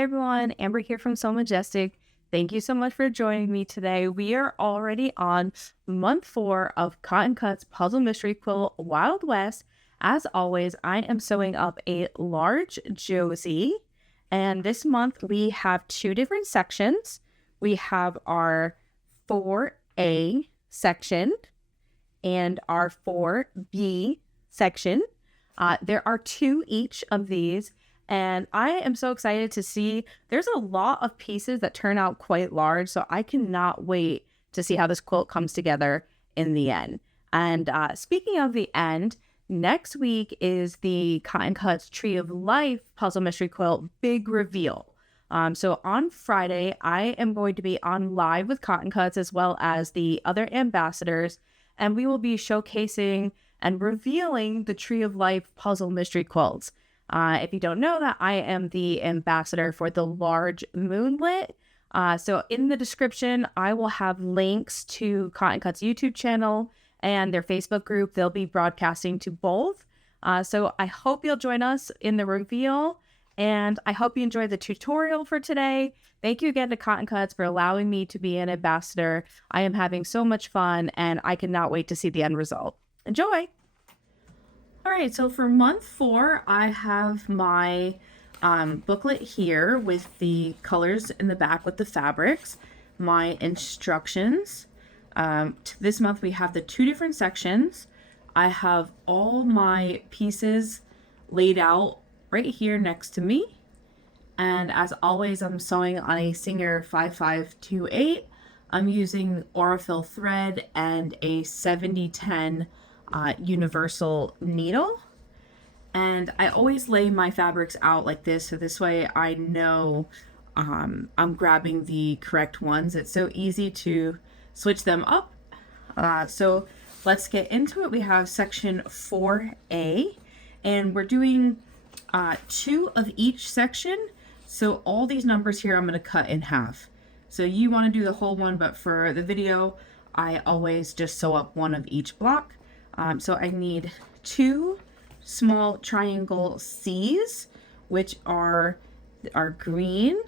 Hi everyone, Amber here from So Majestic. Thank you so much for joining me today. We are already on month 4 of Cotton Cut's Puzzle Mystery Quilt Wild West. As always, I am sewing up a large Josie, and this month we have 2 different sections. We have our 4A section and our 4B section. There are 2 each of these. And I am so excited to see, there's a lot of pieces that turn out quite large. So I cannot wait to see how this quilt comes together in the end. And speaking of the end, next week is the Cotton Cuts Tree of Life Puzzle Mystery Quilt Big Reveal. So on Friday, I am going to be on live with Cotton Cuts as well as the other ambassadors. And we will be showcasing and revealing the Tree of Life Puzzle Mystery Quilts. If you don't know that, I am the ambassador for the large moonlit. So in the description, I will have links to Cotton Cut's YouTube channel and their Facebook group. They'll be broadcasting to both. So I hope you'll join us in the reveal, and I hope you enjoyed the tutorial for today. Thank you again to Cotton Cuts for allowing me to be an ambassador. I am having so much fun, and I cannot wait to see the end result. Enjoy! All right, so for month 4, I have my booklet here with the colors in the back with the fabrics, my instructions. This month we have the 2 different sections. I have all my pieces laid out right here next to me. And as always, I'm sewing on a Singer 5528. I'm using Aurifil thread and a 7010 universal needle, and I always lay my fabrics out like this, so this way I know I'm grabbing the correct ones. It's so easy to switch them up. So let's get into it. We have section 4A, and we're doing 2 of each section, so all these numbers here I'm going to cut in half. So you want to do the whole one, but for the video I always just sew up one of each block. So I need 2 small triangle C's, which are green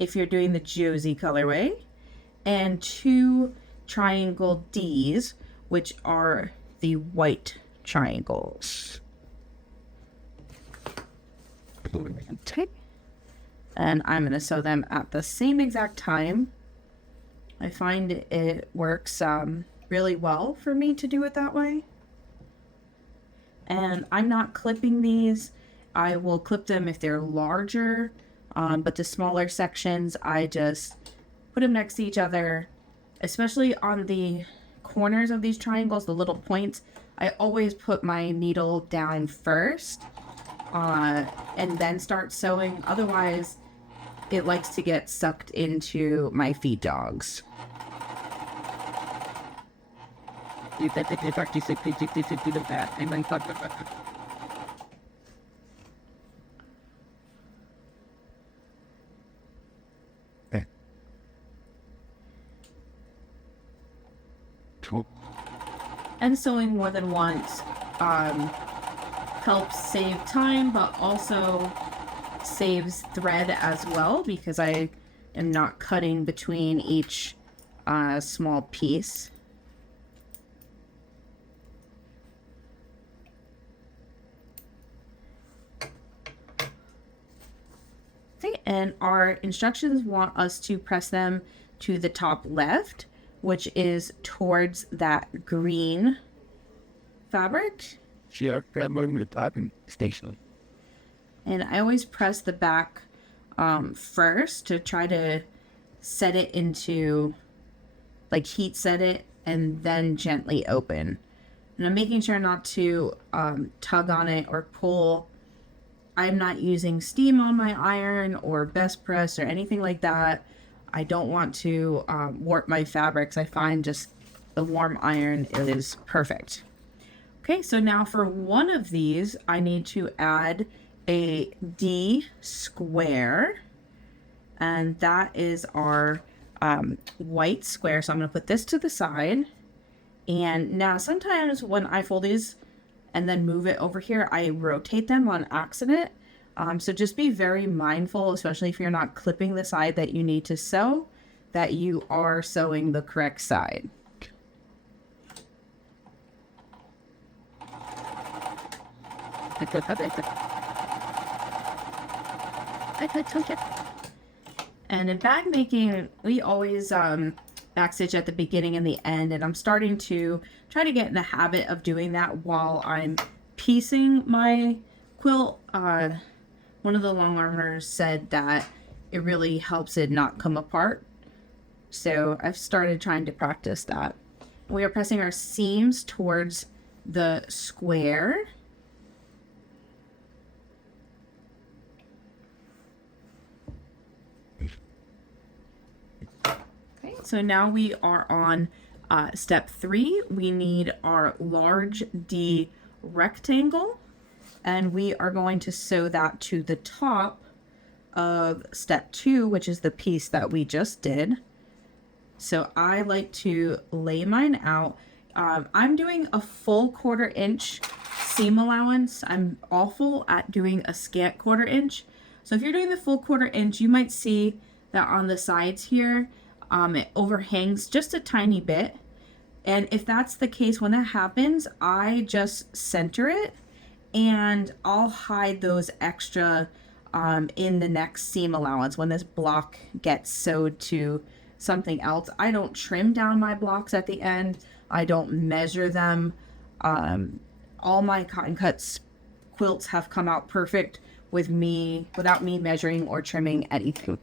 if you're doing the Josie colorway, and 2 triangle D's, which are the white triangles. And I'm going to sew them at the same exact time. I find it works really well for me to do it that way. And I'm not clipping these. I will clip them if they're larger, but the smaller sections, I just put them next to each other, especially on the corners of these triangles, the little points. I always put my needle down first and then start sewing. Otherwise, it likes to get sucked into my feed dogs. And sewing more than once helps save time, but also saves thread as well, because I am not cutting between each small piece. And our instructions want us to press them to the top left, which is towards that green fabric. And I always press the back first to try to set it into, like, heat set it, and then gently open. And I'm making sure not to tug on it or pull. I'm not using steam on my iron or best press or anything like that. I don't want to warp my fabrics. I find just the warm iron is perfect. Okay, so now for one of these, I need to add a D square, and that is our white square. So I'm going to put this to the side. And now sometimes when I fold these and then move it over here, I rotate them on accident. So just be very mindful, especially if you're not clipping the side that you need to sew, that you are sewing the correct side. And in bag making, we always backstitch at the beginning and the end, and I'm starting to try to get in the habit of doing that while I'm piecing my quilt. One of the long armers said that it really helps it not come apart, so I've started trying to practice that. We are pressing our seams towards the square. Okay, so now we are on step 3. We need our large D rectangle, and we are going to sew that to the top of step 2, which is the piece that we just did. So I like to lay mine out. I'm doing a full 1/4 inch seam allowance. I'm awful at doing a scant 1/4 inch. So if you're doing the full 1/4 inch, you might see that on the sides here, it overhangs just a tiny bit. And if that's the case, when that happens, I just center it, and I'll hide those extra in the next seam allowance when this block gets sewed to something else. I don't trim down my blocks at the end. I don't measure them. All my Cotton Cuts quilts have come out perfect with me without me measuring or trimming anything.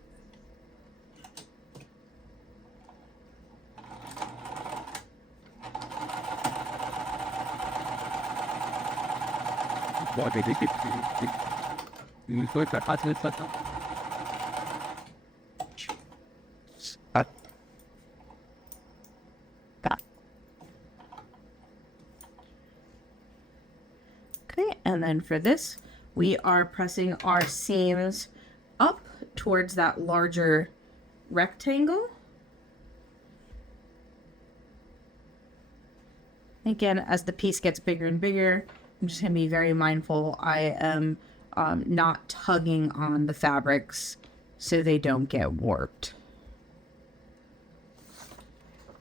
Okay, and then for this, we are pressing our seams up towards that larger rectangle. Again, as the piece gets bigger and bigger, I'm just going to be very mindful. I am not tugging on the fabrics so they don't get warped.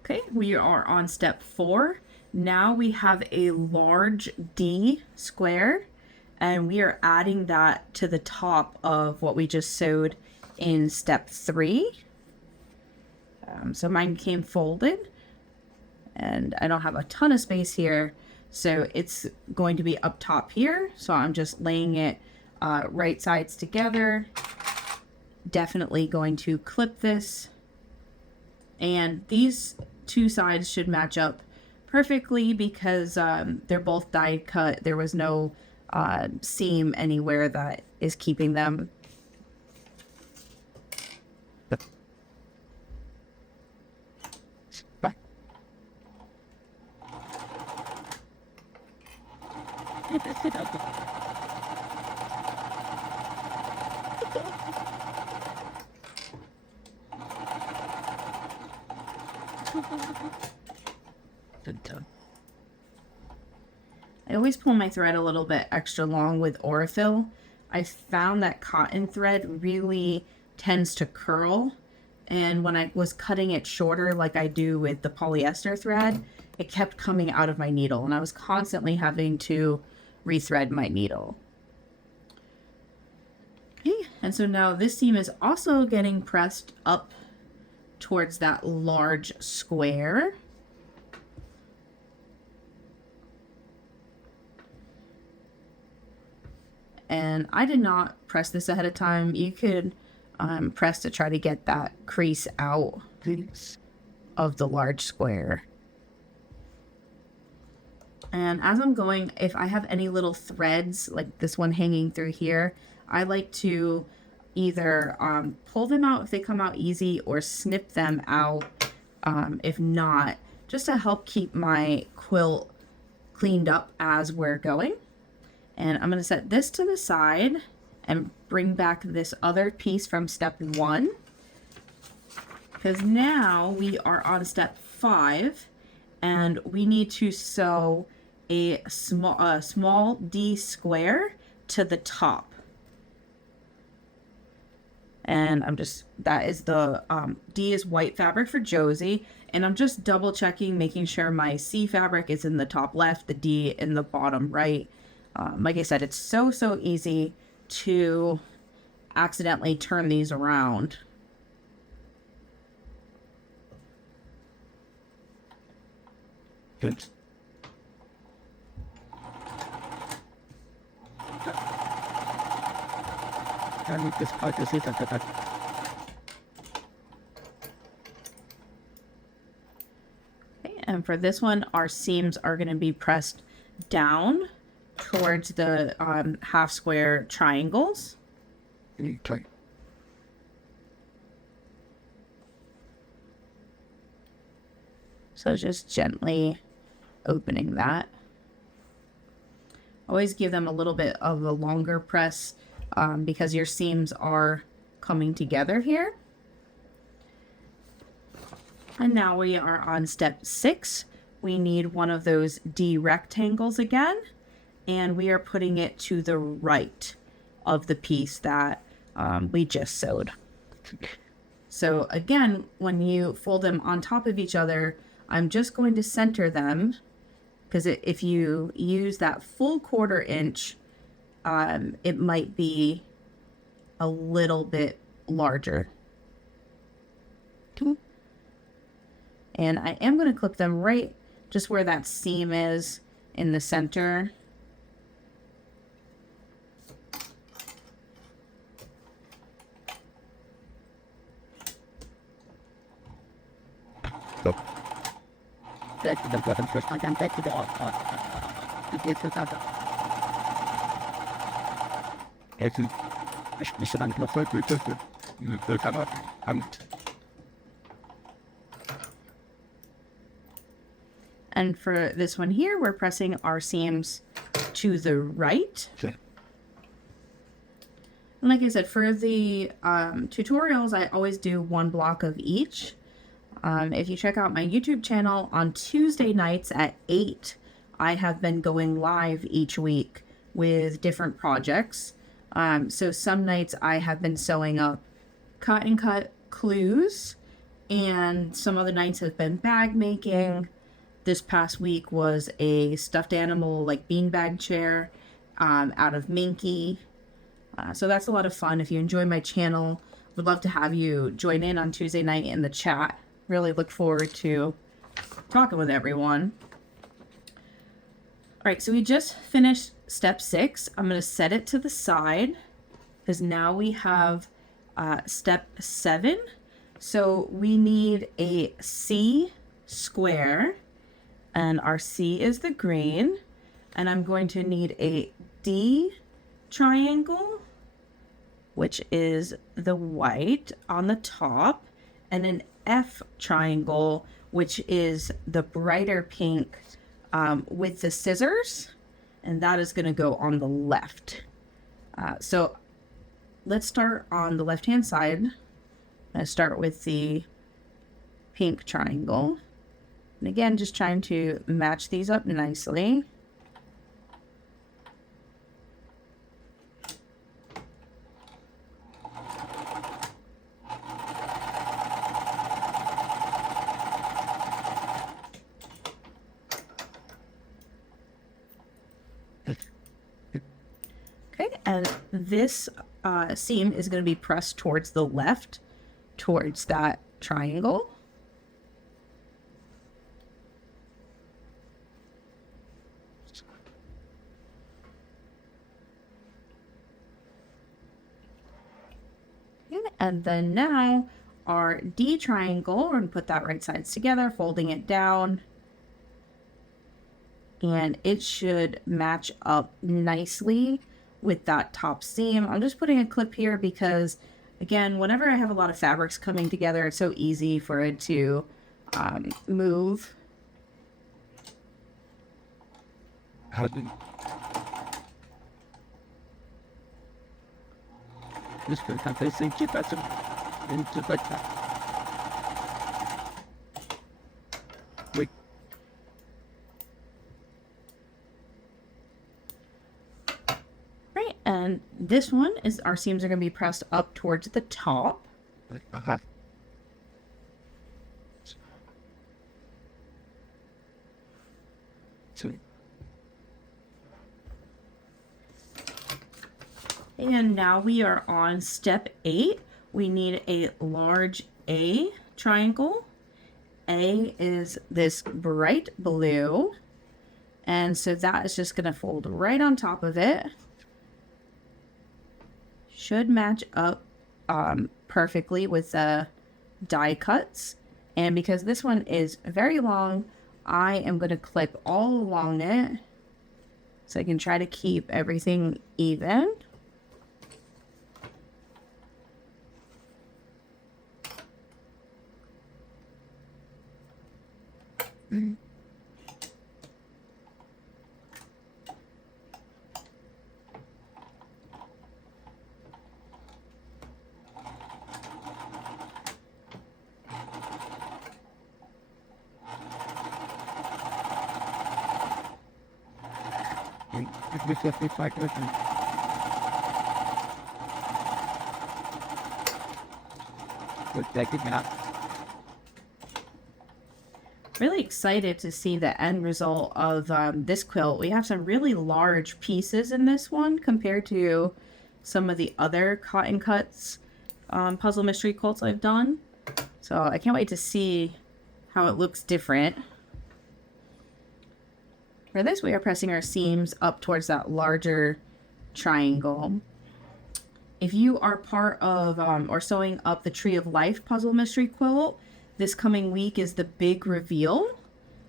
Okay, we are on step 4. Now we have a large D square, and we are adding that to the top of what we just sewed in step 3. So mine came folded, and I don't have a ton of space here, so it's going to be up top here. So I'm just laying it right sides together. Definitely going to clip this, and these 2 sides should match up perfectly because they're both die cut. There was no seam anywhere that is keeping them. I always pull my thread a little bit extra long with Aurifil. I found that cotton thread really tends to curl, and when I was cutting it shorter like I do with the polyester thread, it kept coming out of my needle, and I was constantly having to rethread my needle. Okay, and so now this seam is also getting pressed up towards that large square. And I did not press this ahead of time. You could press to try to get that crease out of the large square. And as I'm going, if I have any little threads like this one hanging through here, I like to either pull them out if they come out easy, or snip them out if not, just to help keep my quilt cleaned up as we're going. And I'm going to set this to the side and bring back this other piece from step 1, because now we are on step 5, and we need to sew a small D square to the top. And that is the D is white fabric for Josie. And I'm just double checking, making sure my C fabric is in the top left, the D in the bottom right. Like I said, it's so easy to accidentally turn these around. Good. Okay, and for this one, our seams are going to be pressed down towards the half square triangles. Okay. So just gently opening that. Always give them a little bit of a longer press because your seams are coming together here. And now we are on step 6. We need one of those D rectangles again, and we are putting it to the right of the piece that we just sewed. So again, when you fold them on top of each other, I'm just going to center them, because if you use that full 1/4 inch, it might be a little bit larger. And I am going to clip them right just where that seam is in the center. So. And for this one here, we're pressing our seams to the right. Okay. And like I said, for the tutorials, I always do one block of each. If you check out my YouTube channel on Tuesday nights at 8, I have been going live each week with different projects. So some nights I have been sewing up cut and cut clues, and some other nights have been bag making. This past week was a stuffed animal like beanbag chair out of Minky. So that's a lot of fun. If you enjoy my channel, would love to have you join in on Tuesday night in the chat. Really look forward to talking with everyone. All right, so we just finished step 6. I'm going to set it to the side because now we have step 7. So we need a C square, and our C is the green, and I'm going to need a D triangle, which is the white on the top, and an F triangle, which is the brighter pink with the scissors, and that is going to go on the left. So let's start on the left hand side. I'm going to start with the pink triangle, and again just trying to match these up nicely. Okay, and this seam is going to be pressed towards the left, towards that triangle. And then now our D triangle, we're going to put that right sides together, folding it down. And it should match up nicely with that top seam. I'm just putting a clip here because, again, whenever I have a lot of fabrics coming together, it's so easy for it to move. Wait. Right, and And this one is, our seams are going to be pressed up towards the top. Uh-huh. So, and now we are on step 8. We need a large A triangle. A is this bright blue. And so that is just going to fold right on top of it. Should match up perfectly with the die cuts. And because this one is very long, I am going to clip all along it so I can try to keep everything even. mm, this is like this. Good, take it now. Really excited to see the end result of this quilt. We have some really large pieces in this one compared to some of the other cotton cuts puzzle mystery quilts I've done. So I can't wait to see how it looks different. For this, we are pressing our seams up towards that larger triangle. If you are part of or sewing up the Tree of Life puzzle mystery quilt, this coming week is the big reveal.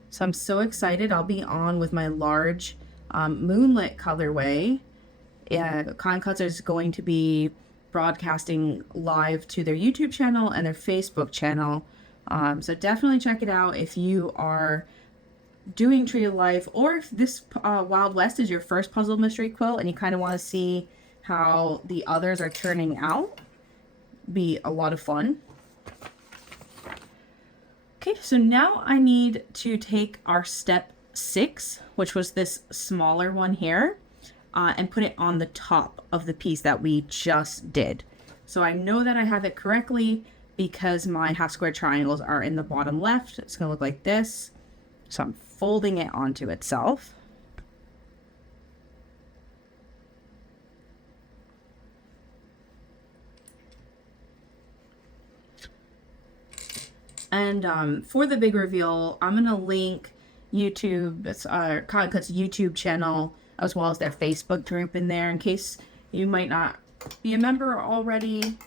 So I'm so excited. I'll be on with my large moonlit colorway. Cotton Cuts is going to be broadcasting live to their YouTube channel and their Facebook channel. So definitely check it out if you are doing Tree of Life, or if this Wild West is your first puzzle mystery quilt and you kind of want to see how the others are turning out. Be a lot of fun. Okay, so now I need to take our step 6, which was this smaller one here, and put it on the top of the piece that we just did. So I know that I have it correctly because my half square triangles are in the bottom left. It's going to look like this. So I'm folding it onto itself. And for the big reveal, I'm going to link Cotton Cuts YouTube channel as well as their Facebook group in there in case you might not be a member already.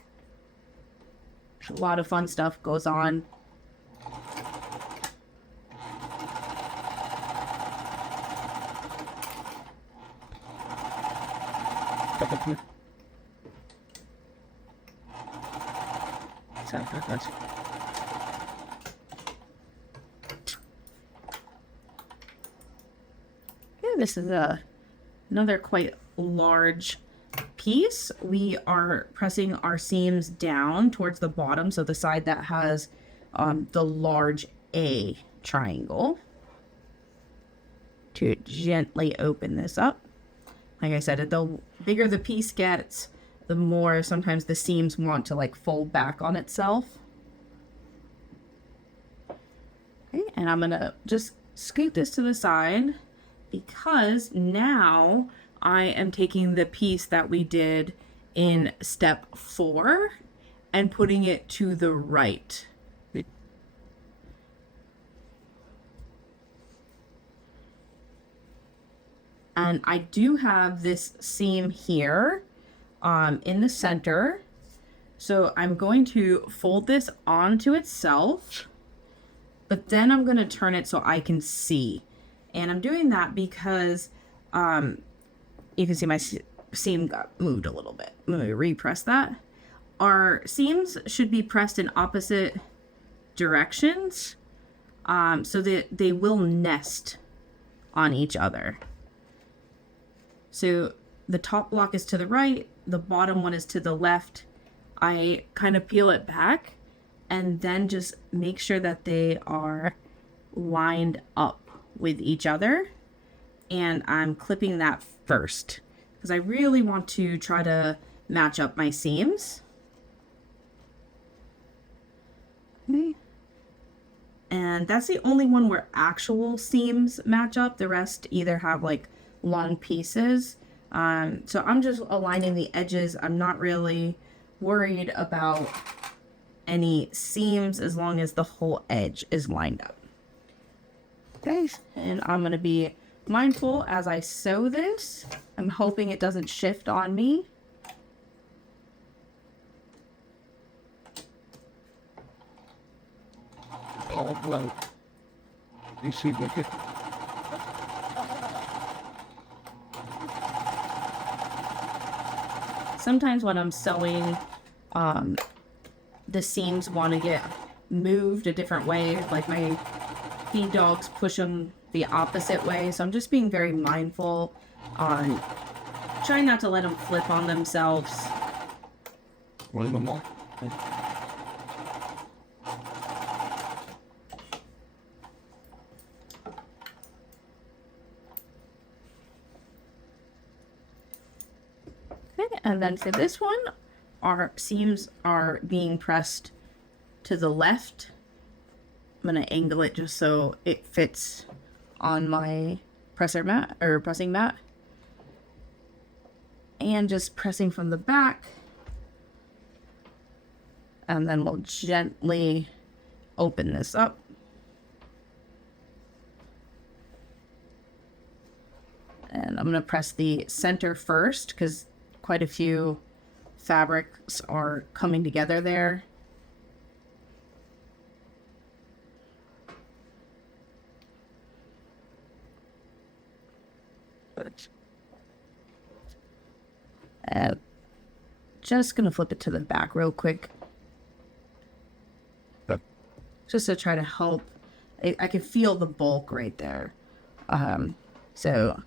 A lot of fun stuff goes on. Yeah, this is another quite large piece. We are pressing our seams down towards the bottom, so the side that has the large A triangle, to gently open this up. Like I said, the bigger the piece gets, the more sometimes the seams want to like fold back on itself. Okay, and I'm gonna just scoot this to the side because now I am taking the piece that we did in step 4 and putting it to the right. And I do have this seam here in the center. So I'm going to fold this onto itself, but then I'm going to turn it so I can see. And I'm doing that because you can see my seam got moved a little bit. Let me repress that. Our seams should be pressed in opposite directions so that they will nest on each other. So the top block is to the right, the bottom one is to the left. I kind of peel it back and then just make sure that they are lined up with each other. And I'm clipping that first. because I really want to try to match up my seams. And that's the only one where actual seams match up. The rest either have like long pieces. So I'm just aligning the edges. I'm not really worried about any seams as long as the whole edge is lined up. Okay, and I'm going to be mindful as I sew this. I'm hoping it doesn't shift on me. Oh, well. You see, look at. Sometimes when I'm sewing, the seams want to get moved a different way. Like my feed dogs push them the opposite way. So I'm just being very mindful on trying not to let them flip on themselves. One more. Okay, and then for this one, our seams are being pressed to the left. I'm going to angle it just so it fits on my pressing mat. And just pressing from the back. And then we'll gently open this up. And I'm going to press the center first because quite a few fabrics are coming together there. Just gonna flip it to the back real quick. Just to try to help. I can feel the bulk right there. So.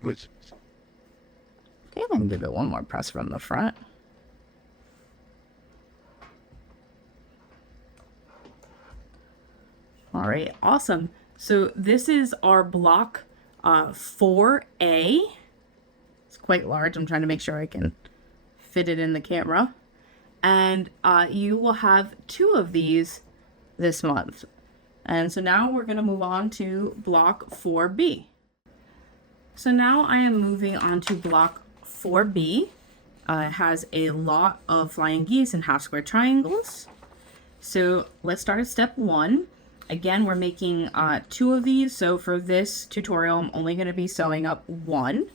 Which? Okay, I'm gonna give it one more press from the front. All right, awesome. So this is our block 4A. It's quite large. I'm trying to make sure I can fit it in the camera. And you will have 2 of these this month. And so now we're going to move on to block 4B. So now I am moving on to block 4B. It has a lot of flying geese and half square triangles. So let's start at step 1. Again, we're making 2 of these. So for this tutorial, I'm only going to be sewing up 1.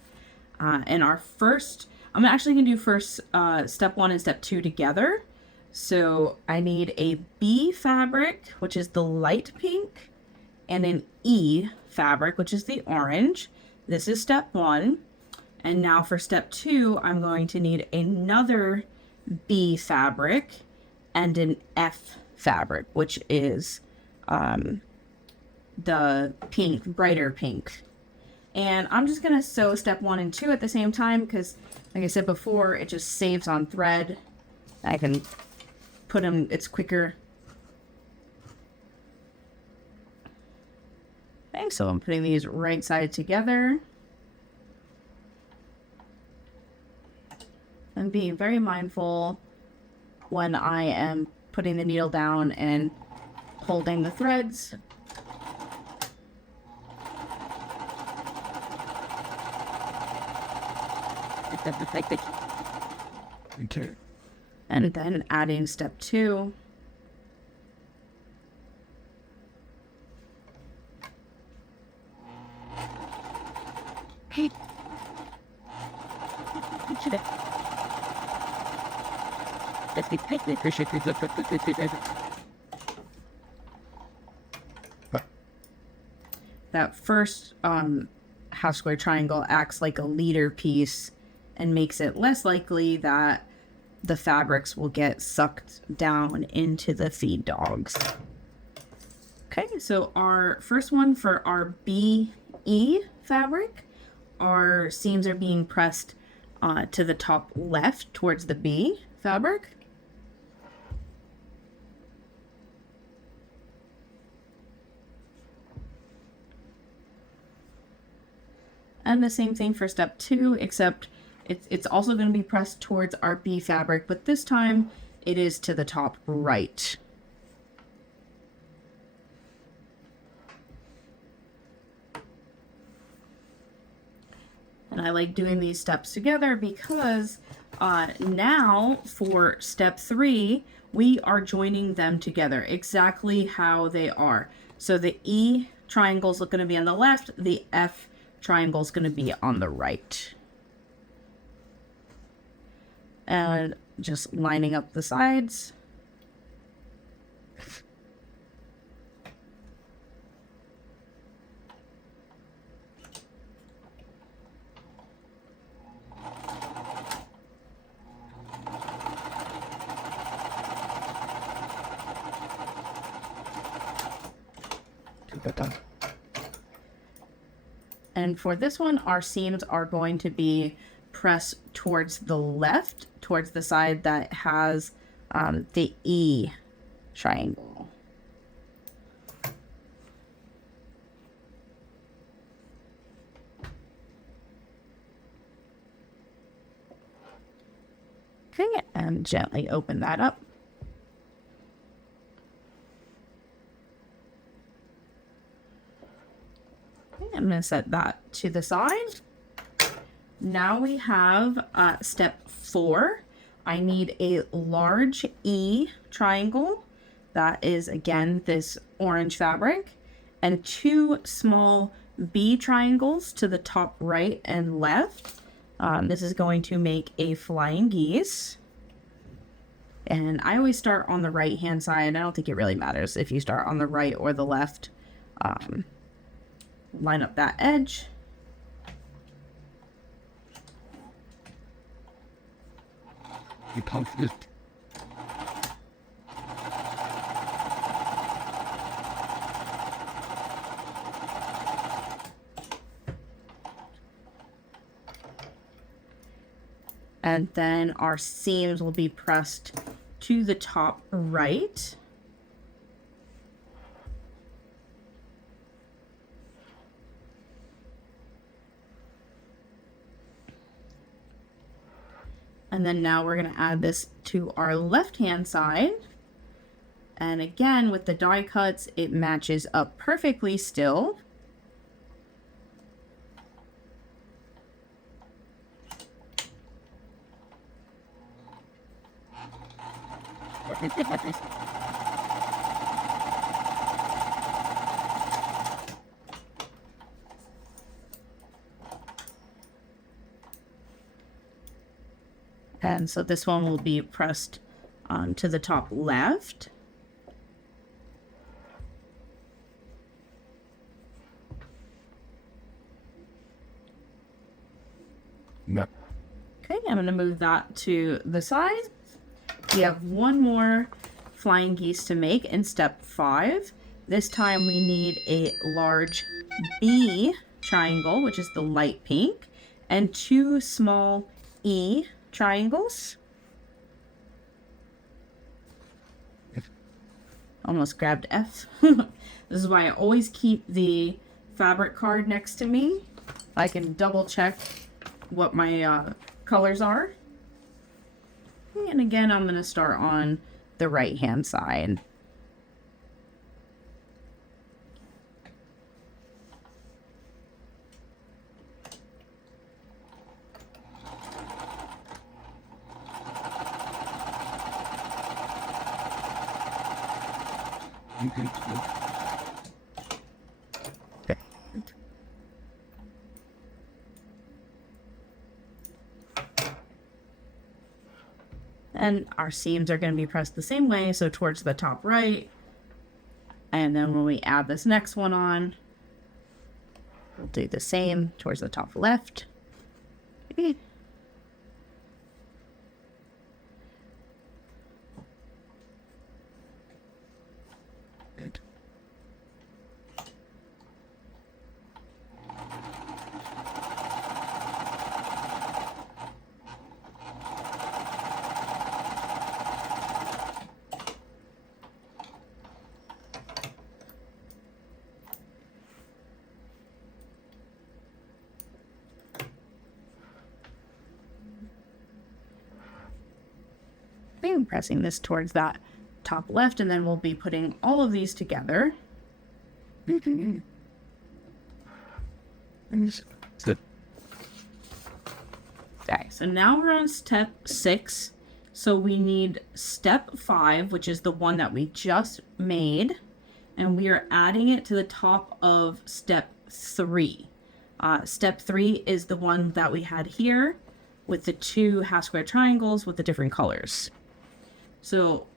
And our first, I'm actually going to do first step 1 and step 2 together. So I need a B fabric, which is the light pink, and an E fabric, which is the orange. This is step 1. And now for step 2, I'm going to need another B fabric and an F fabric, which is the pink, brighter pink. And I'm just going to sew step 1 and 2 at the same time because, like I said before, it just saves on thread. I can put them, it's quicker. Okay, so I'm putting these right side together. And being very mindful when I am putting the needle down and holding the threads. And then adding step 2. Hey. That first half square triangle acts like a leader piece and makes it less likely that the fabrics will get sucked down into the feed dogs. Okay, so our first one for our BE fabric, our seams are being pressed to the top left towards the B fabric. And the same thing for step 2, except it's also going to be pressed towards our B fabric, but this time it is to the top right. And I like doing these steps together because now for step 3, we are joining them together exactly how they are. So the E triangle is going to be on the left, the F triangle is going to be on the right. And just lining up the sides. And for this one, our seams are going to be pressed towards the left, towards the side that has the E triangle. Okay, and gently open that up. I'm going to set that to the side. Now we have step 4. I need a large E triangle. That is, again, this orange fabric. And 2 small B triangles to the top right and left. This is going to make a flying geese. And I always start on the right-hand side. I don't think it really matters if you start on the right or the left. Line up that edge. You punch this. And then our seams will be pressed to the top right. And then now we're going to add this to our left-hand side. And again, with the die cuts, it matches up perfectly still. And so this one will be pressed to the top left. No. Okay, I'm going to move that to the side. We have one more flying geese to make in step 5. This time we need a large B triangle, which is the light pink, and 2 small E triangles. Almost grabbed F. This is why I always keep the fabric card next to me. I can double check what my colors are. And again, I'm going to start on the right hand side. You can. Okay. And our seams are going to be pressed the same way, so towards the top right. And then when we add this next one on, we'll do the same towards the top left. Okay. Good. Okay, I'm pressing this towards that top left, and then we'll be putting all of these together. Good. Okay, so now we're on step 6. So we need step 5, which is the one that we just made, and we are adding it to the top of step 3. Step 3 is the one that we had here with the 2 half square triangles with the different colors. So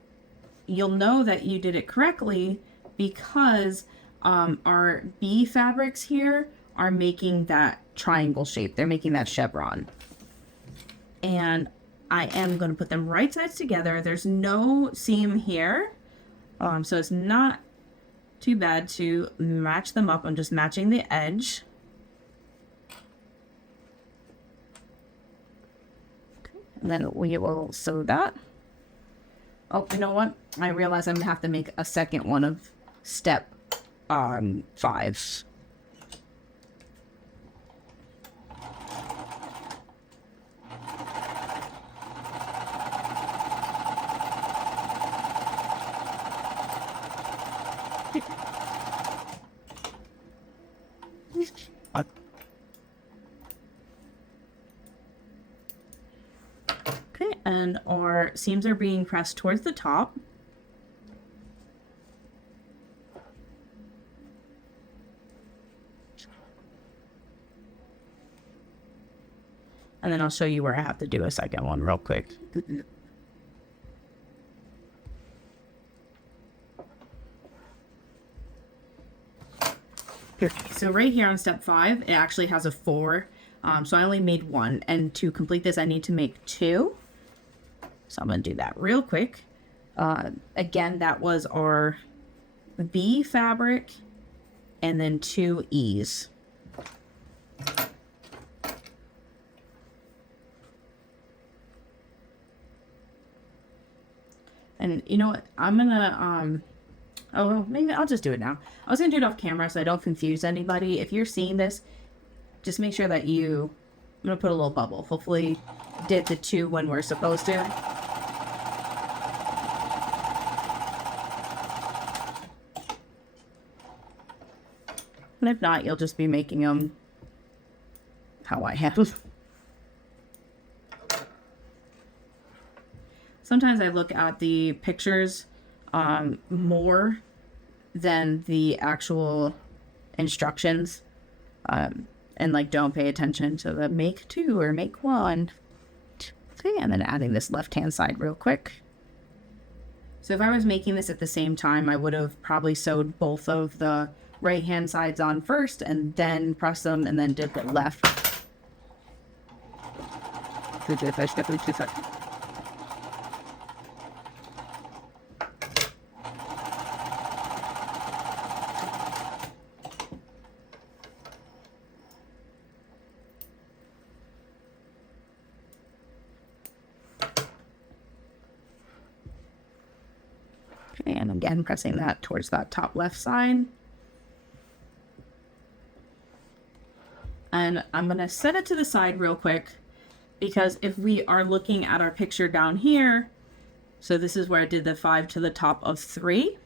you'll know that you did it correctly because our B fabrics here are making that triangle shape. They're making that chevron. And I am going to put them right sides together. There's no seam here, so it's not too bad to match them up. I'm just matching the edge. Okay. And then we will sew that. Oh, you know what? I realize I'm going to have to make a second one of step 5. Okay, and our seams are being pressed towards the top. And then I'll show you where I have to do a second one real quick. So right here on step 5, it actually has a 4. So I only made 1. And to complete this, I need to make 2. So I'm going to do that real quick. Again, that was our B fabric and then 2 E's. And you know what? I'm going to... oh, well, maybe I'll just do it now. I was going to do it off camera so I don't confuse anybody. If you're seeing this, just make sure that I'm going to put a little bubble. Hopefully did the 2 when we're supposed to. And if not, you'll just be making them how I have. Sometimes I look at the pictures more than the actual instructions, and like don't pay attention to the make 2 or make 1. Okay, and then adding this left hand side real quick. So if I was making this at the same time, I would have probably sewed both of the right hand sides on first and then press them and then did the left. And again, pressing that towards that top left side. And I'm going to set it to the side real quick because if we are looking at our picture down here, so this is where I did the 5 to the top of 3.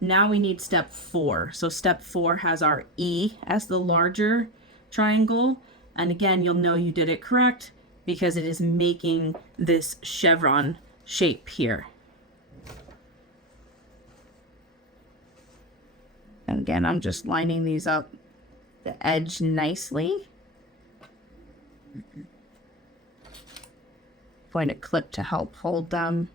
Now we need step 4. So step 4 has our E as the larger triangle. And again, you'll know you did it correct because it is making this chevron shape here. And again, I'm just lining these up the edge nicely. Going to clip to help hold them.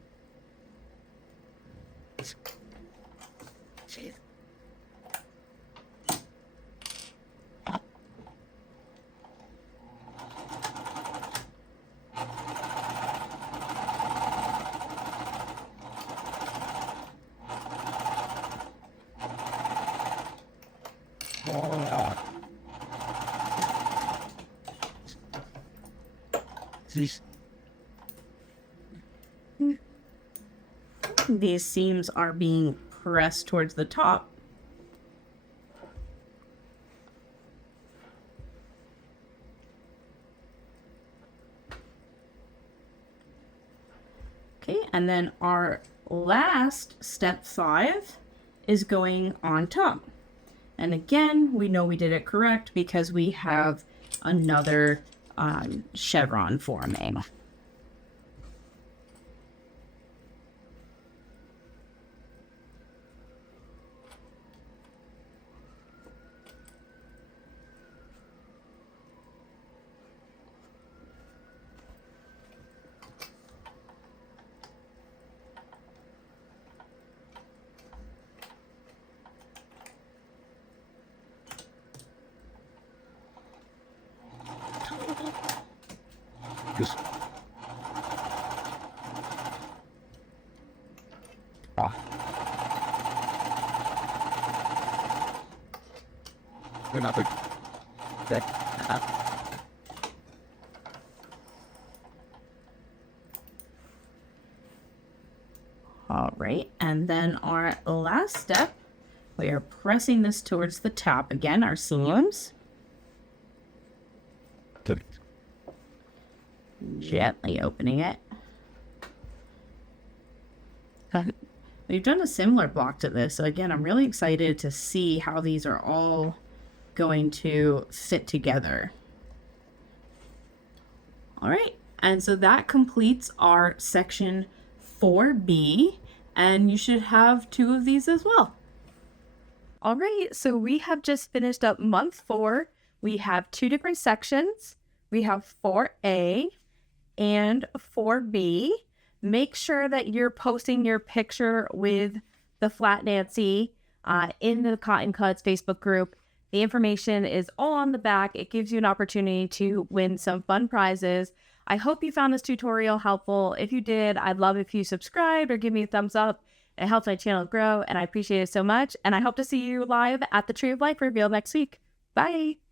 These seams are being pressed towards the top. Okay, And then our last step 5 is going on top. And again, we know we did it correct because we have another chevron forming. Just. Ah. They're not big. All right, and then our last step, we are pressing this towards the top again, our seams. Gently opening it. We've done a similar block to this, so again, I'm really excited to see how these are all going to fit together. All right, and so that completes our section 4B, and you should have 2 of these as well. All right, so we have just finished up month 4. We have 2 different sections. We have 4A and 4B. Make sure that you're posting your picture with the Flat Nancy in the Cotton Cuts Facebook group. The information is all on the back. It gives you an opportunity to win some fun prizes. I hope you found this tutorial helpful. If you did, I'd love if you subscribed or give me a thumbs up. It helps my channel grow, and I appreciate it so much. And I hope to see you live at the Tree of Life reveal next week. Bye!